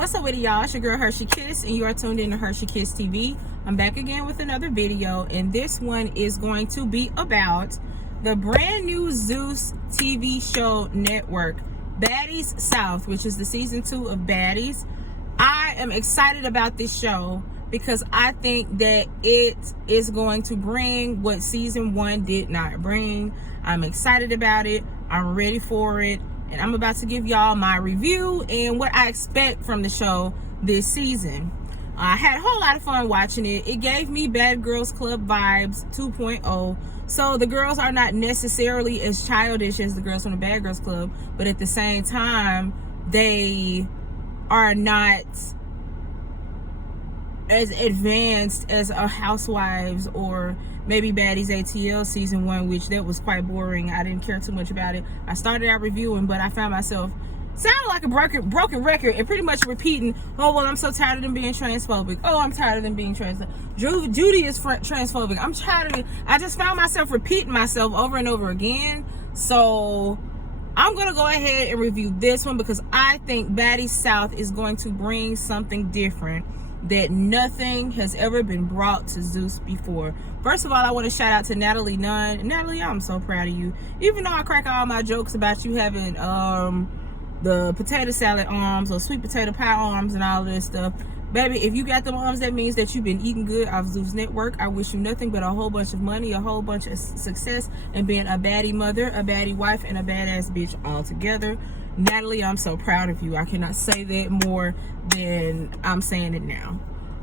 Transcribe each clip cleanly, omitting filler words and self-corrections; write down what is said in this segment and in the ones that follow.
What's up with it, y'all? It's your girl Hershey Kiss, and you are tuned in to Hershey Kiss TV. I'm back again with another video, and this one is going to be about the brand new Zeus TV show network, Baddies South, which is the season 2 of Baddies. I am excited about this show because I think that it is going to bring what season 1 did not bring. I'm excited about it. I'm ready for it. And I'm about to give y'all my review and what I expect from the show this season. I had a whole lot of fun watching it. It gave me Bad Girls Club vibes 2.0. So the girls are not necessarily as childish as the girls from the Bad Girls Club, but at the same time, they are not as advanced as a Housewives or maybe Baddies ATL season 1, which that was quite boring. I didn't care too much about it. I started out reviewing, but I found myself sounding like a broken record and pretty much repeating, oh, well, I'm so tired of them being transphobic. Oh, I'm tired of them being transphobic. Judy is transphobic. I'm tired of it. I just found myself repeating myself over and over again. So I'm going to go ahead and review this one because I think Baddies South is going to bring something different that nothing has ever been brought to Zeus before. First of all, I want to shout out to Natalie Nunn. Natalie, I'm so proud of you. Even though I crack all my jokes about you having the potato salad arms or sweet potato pie arms and all this stuff, baby, if you got them arms, that means that you've been eating good off Zeus Network. I wish you nothing but a whole bunch of money, a whole bunch of success, and being a baddie mother, a baddie wife, and a badass bitch all together. Natalie, I'm so proud of you. I cannot say that more than I'm saying it now.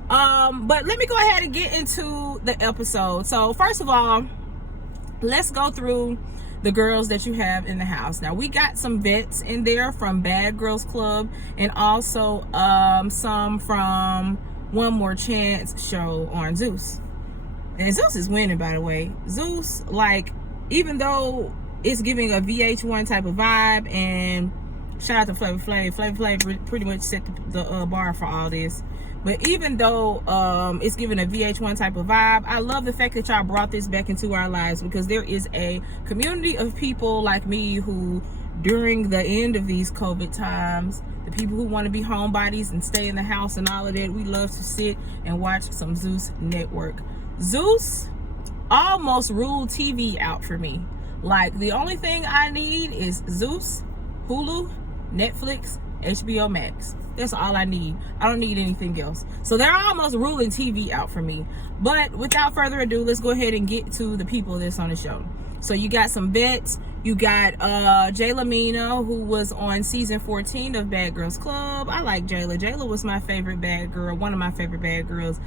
But let me go ahead and get into the episode. So first of all, let's go through the girls that you have in the house. Now, we got some vets in there from Bad Girls Club and also some from One More Chance show on Zeus. And Zeus is winning, by the way. Zeus, like, even though it's giving a VH1 type of vibe, and shout out to Flavor Flav. Flavor Flav pretty much set the bar for all this. But even though it's giving a VH1 type of vibe, I love the fact that y'all brought this back into our lives, because there is a community of people like me who, during the end of these COVID times, the people who want to be homebodies and stay in the house and all of that, we love to sit and watch some Zeus Network. Zeus almost ruled TV out for me. Like, the only thing I need is Zeus, Hulu, Netflix, HBO Max. That's all I need. I don't need anything else. So they're almost ruling TV out for me. But without further ado, let's go ahead and get to the people that's on the show. So you got some vets. You got Jayla Mina, who was on season 14 of Bad Girls Club. I like Jayla. Jayla was my favorite bad girl, one of my favorite bad girls.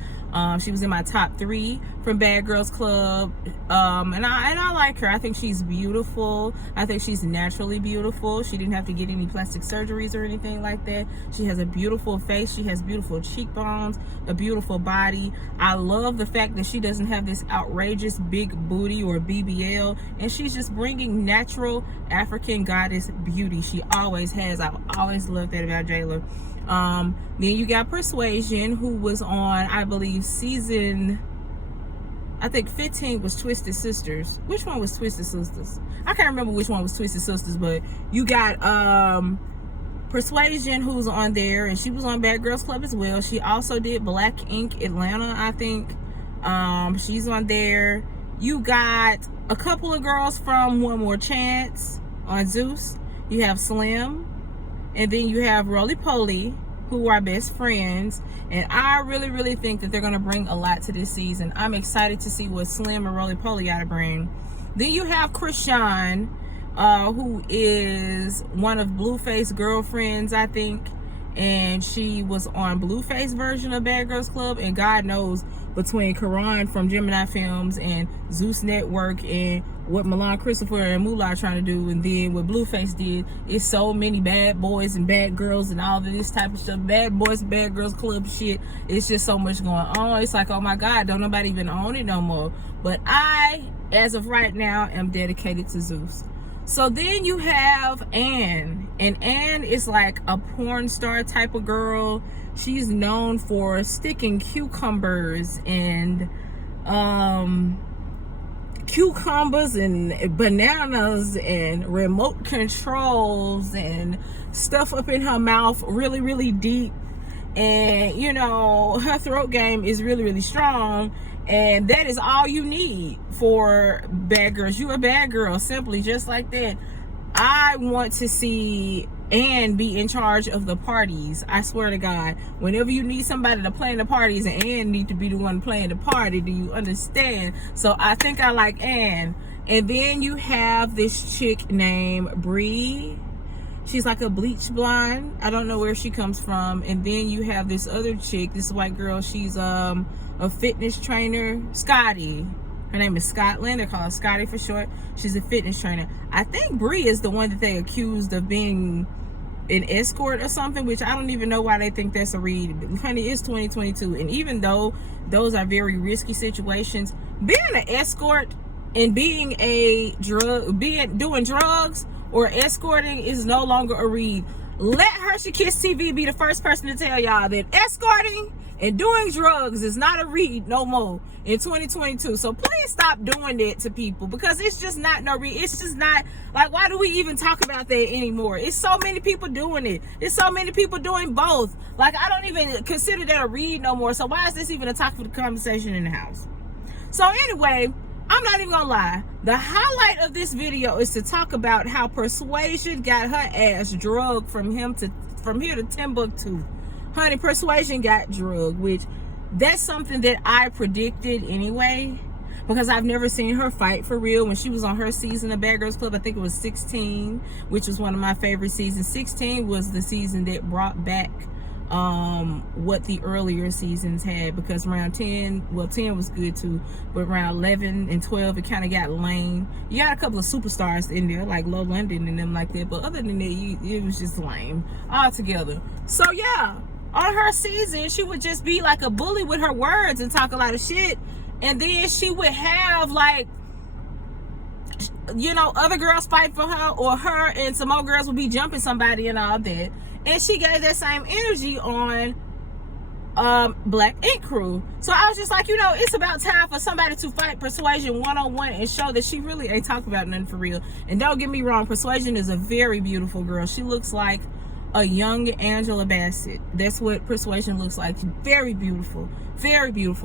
She was in my top 3 from Bad Girls Club. And I like her. I think she's beautiful. I think she's naturally beautiful. She didn't have to get any plastic surgeries or anything like that. She has a beautiful face. She has beautiful cheekbones, a beautiful body. I love the fact that she doesn't have this outrageous big booty or BBL, and she's just bringing natural African goddess beauty. She always has. I've always loved that about Jayla. Then you got Persuasion, who was on, I believe, season, I think 15 was Twisted Sisters. Which one was Twisted Sisters? I can't remember which one was Twisted Sisters, but you got Persuasion, who's on there, and she was on Bad Girls Club as well. She also did Black Ink Atlanta, I think. She's on there. You got a couple of girls from One More Chance on Zeus. You have Slim, and then you have Roly Poly, who are best friends. And I really think that they're going to bring a lot to this season. I'm excited to see what Slim and Roly Poly got to bring. Then you have Chrisean, who is one of Blueface's girlfriends, I think. And she was on Blueface version of Bad Girls Club. And God knows, between Karan from Gemini Films and Zeus Network and what Milan Christopher and Moolah are trying to do, and then what Blueface did, it's so many bad boys and bad girls and all of this type of stuff. Bad boys, bad girls club shit. It's just so much going on. It's like, oh my God, don't nobody even own it no more. But I, as of right now, am dedicated to Zeus. So then you have Anne, and Anne is like a porn star type of girl. She's known for sticking cucumbers and bananas and remote controls and stuff up in her mouth really deep And you know, her throat game is really, really strong, and that is all you need for bad girls. You're a bad girl, simply, just like that. I want to see Ann be in charge of the parties. I swear to God, whenever you need somebody to play in the parties, and Ann need to be the one playing the party. Do you understand? So I think I like Ann. And then you have this chick named Bree. She's like a bleach blonde. I don't know where she comes from. And then you have this other chick, this white girl. She's a fitness trainer, Scotty. Her name is Scotland. They call her Scotty for short. She's a fitness trainer. I think Bree is the one that they accused of being an escort or something, which I don't even know why they think that's a read. Honey, it's 2022, and even though those are very risky situations, being an escort and being doing drugs or escorting is no longer a read. Let Hershey Kiss TV be the first person to tell y'all that escorting and doing drugs is not a read no more in 2022. So please stop doing that to people, because it's just not no read. It's just not, like, why do we even talk about that anymore? It's so many people doing it. It's so many people doing both. Like, I don't even consider that a read no more. So why is this even a topic of the conversation in the house? So anyway, I'm not even gonna lie. The highlight of this video is to talk about how Persuasion got her ass drugged from here to Timbuktu. Honey, Persuasion got drugged, which that's something that I predicted anyway, because I've never seen her fight for real. When she was on her season of Bad Girls Club, I think it was 16, which was one of my favorite seasons. 16 was the season that brought back what the earlier seasons had, because around 10, well, 10 was good too, but around 11 and 12 it kind of got lame. You got a couple of superstars in there like Low London and them like that, but other than that, it was just lame altogether. So yeah, on her season she would just be like a bully with her words and talk a lot of shit, and then she would have, like, you know, other girls fight for her, or her and some more girls would be jumping somebody and all that. And she gave that same energy on Black Ink Crew. So I was just like, you know, it's about time for somebody to fight Persuasion one-on-one and show that she really ain't talking about nothing for real. And don't get me wrong, Persuasion is a very beautiful girl. She looks like a young Angela Bassett. That's what Persuasion looks like. Very beautiful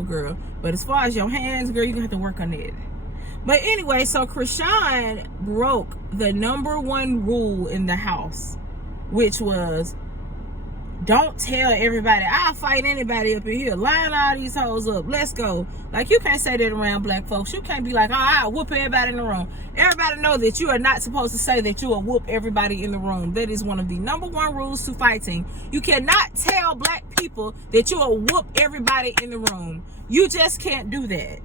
girl. But as far as your hands, girl, you're gonna have to work on it. But anyway, so Chrisean broke the #1 rule in the house, which was, don't tell everybody, I'll fight anybody up in here, line all these hoes up, let's go. Like, you can't say that around black folks. You can't be like, oh, I'll whoop everybody in the room. Everybody know that you are not supposed to say that you will whoop everybody in the room. That is one of the #1 rules to fighting. You cannot tell black people that you will whoop everybody in the room. You just can't do that,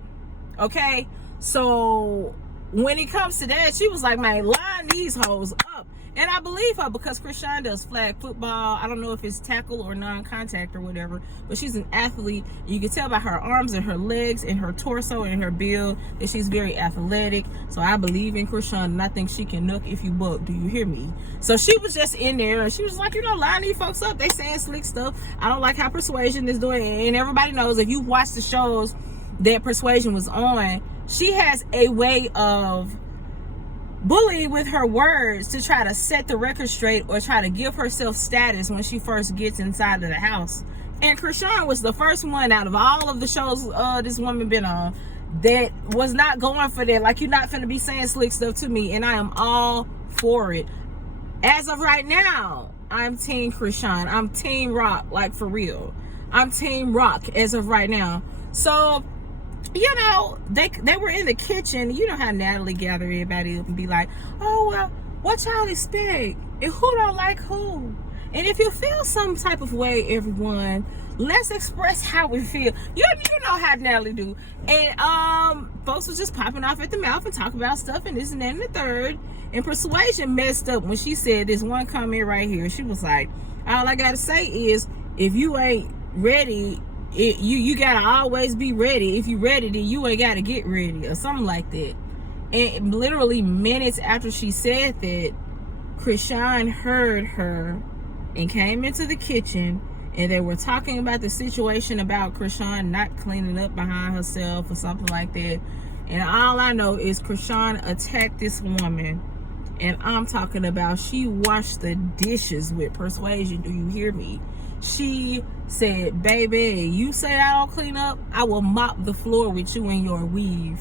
okay? So when it comes to that, she was like, man, line these hoes up. And I believe her, because Chrisean does flag football. I don't know if it's tackle or non-contact or whatever, but she's an athlete. You can tell by her arms and her legs and her torso and her build that she's very athletic. So I believe in Chrisean, and I think she can nook if you buck. Do you hear me? So she was just in there, and she was like, you know, line these folks up. They saying slick stuff. I don't like how Persuasion is doing it. And everybody knows, if you watch the shows that Persuasion was on, she has a way of bullying with her words to try to set the record straight, or try to give herself status when she first gets inside of the house. And Chrisean was the first one out of all of the shows this woman been on that was not going for that. Like, you're not finna be saying slick stuff to me, and I am all for it. As of right now, I'm team Chrisean. I'm team Rock, like, for real. I'm team Rock as of right now. So, you know, they were in the kitchen. You know how Natalie gathered everybody up and be like, oh, well, what y'all expect? And who don't like who? And if you feel some type of way, everyone, let's express how we feel. You know how Natalie do. And folks was just popping off at the mouth and talking about stuff and this and that and the third. And Persuasion messed up when she said this one comment right here. She was like, all I gotta say is, if you ain't ready, you gotta always be ready. If you ready, then you ain't gotta get ready, or something like that. And literally minutes after she said that, Chrisean heard her and came into the kitchen, and they were talking about the situation about Chrisean not cleaning up behind herself or something like that. And all I know is Chrisean attacked this woman, and I'm talking about she washed the dishes with Persuasion. Do you hear me? She said, baby, you say I don't clean up, I will mop the floor with you in your weave.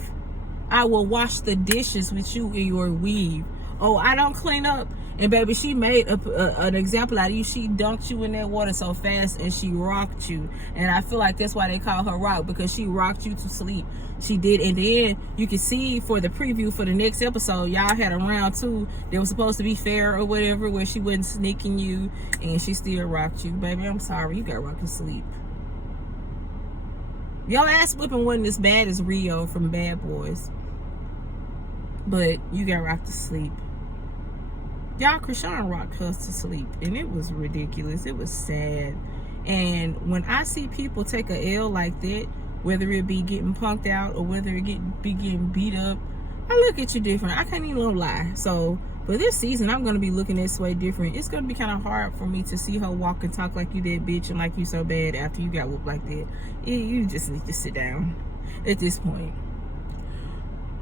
I will wash the dishes with you in your weave. Oh, I don't clean up. And baby, she made an example out of you. She dunked you in that water so fast and she rocked you. And I feel like that's why they call her rock, because she rocked you to sleep. She did. And then you can see for the preview for the next episode, y'all had a round 2 that was supposed to be fair or whatever, where she wasn't sneaking you and she still rocked you. Baby, I'm sorry, you got rocked to sleep. Your ass whipping wasn't as bad as Rio from Bad Boys, but you got rocked to sleep. Y'all, ChriseanRock cussed to sleep, and it was ridiculous. It was sad. And when I see people take a L like that, whether it be getting punked out or whether it be getting beat up, I look at you different. I can't even lie. So for this season, I'm gonna be looking this way different. It's gonna be kind of hard for me to see her walk and talk like you that bitch and like you so bad after you got whooped like that. You just need to sit down at this point.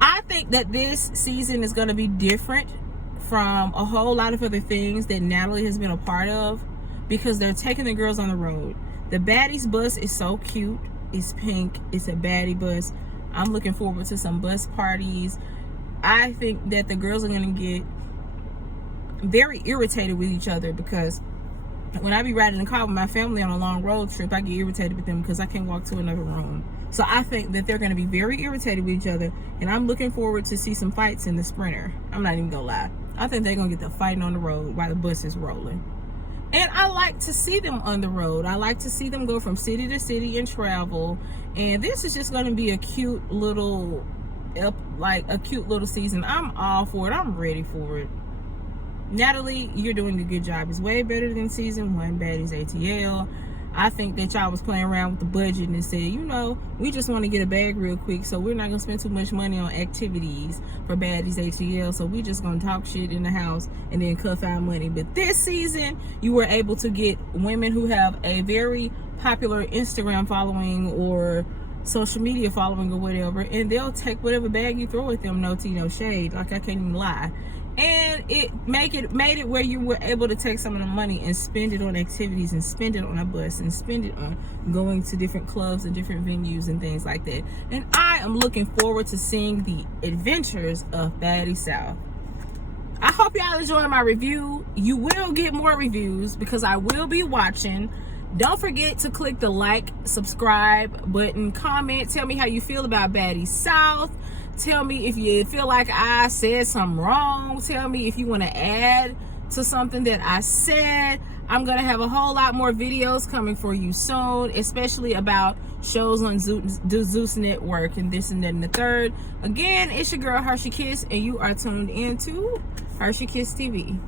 I think that this season is gonna be different from a whole lot of other things that Natalie has been a part of, because they're taking the girls on the road. The Baddies bus is so cute. It's pink. It's a baddie bus. I'm looking forward to some bus parties. I think that the girls are going to get very irritated with each other, because when I be riding in the car with my family on a long road trip, I get irritated with them because I can't walk to another room. So I think that they're going to be very irritated with each other, and I'm looking forward to see some fights in the Sprinter. I'm not even going to lie. I think they're going to get the fighting on the road while the bus is rolling. And I like to see them on the road. I like to see them go from city to city and travel. And this is just going to be a cute little, season. I'm all for it. I'm ready for it. Natalie, you're doing a good job. It's way better than season 1, Baddies ATL. I think that y'all was playing around with the budget and said, you know, we just want to get a bag real quick, so we're not going to spend too much money on activities for Baddies ATL, so we just going to talk shit in the house and then cuff our money. But this season, you were able to get women who have a very popular Instagram following or social media following or whatever, and they'll take whatever bag you throw at them, no tea, no shade. Like, I can't even lie. And it made it where you were able to take some of the money and spend it on activities and spend it on a bus and spend it on going to different clubs and different venues and things like that. And I am looking forward to seeing the adventures of Baddie South. I hope y'all enjoyed my review. You will get more reviews because I will be watching. Don't forget to click the like, subscribe button, comment, tell me how you feel about Baddie South. Tell me if you feel like I said something wrong. Tell me if you want to add to something that I said. I'm going to have a whole lot more videos coming for you soon, especially about shows on Zeus Network and this and that and the third. Again, it's your girl Hershey Kiss, and you are tuned into Hershey Kiss TV.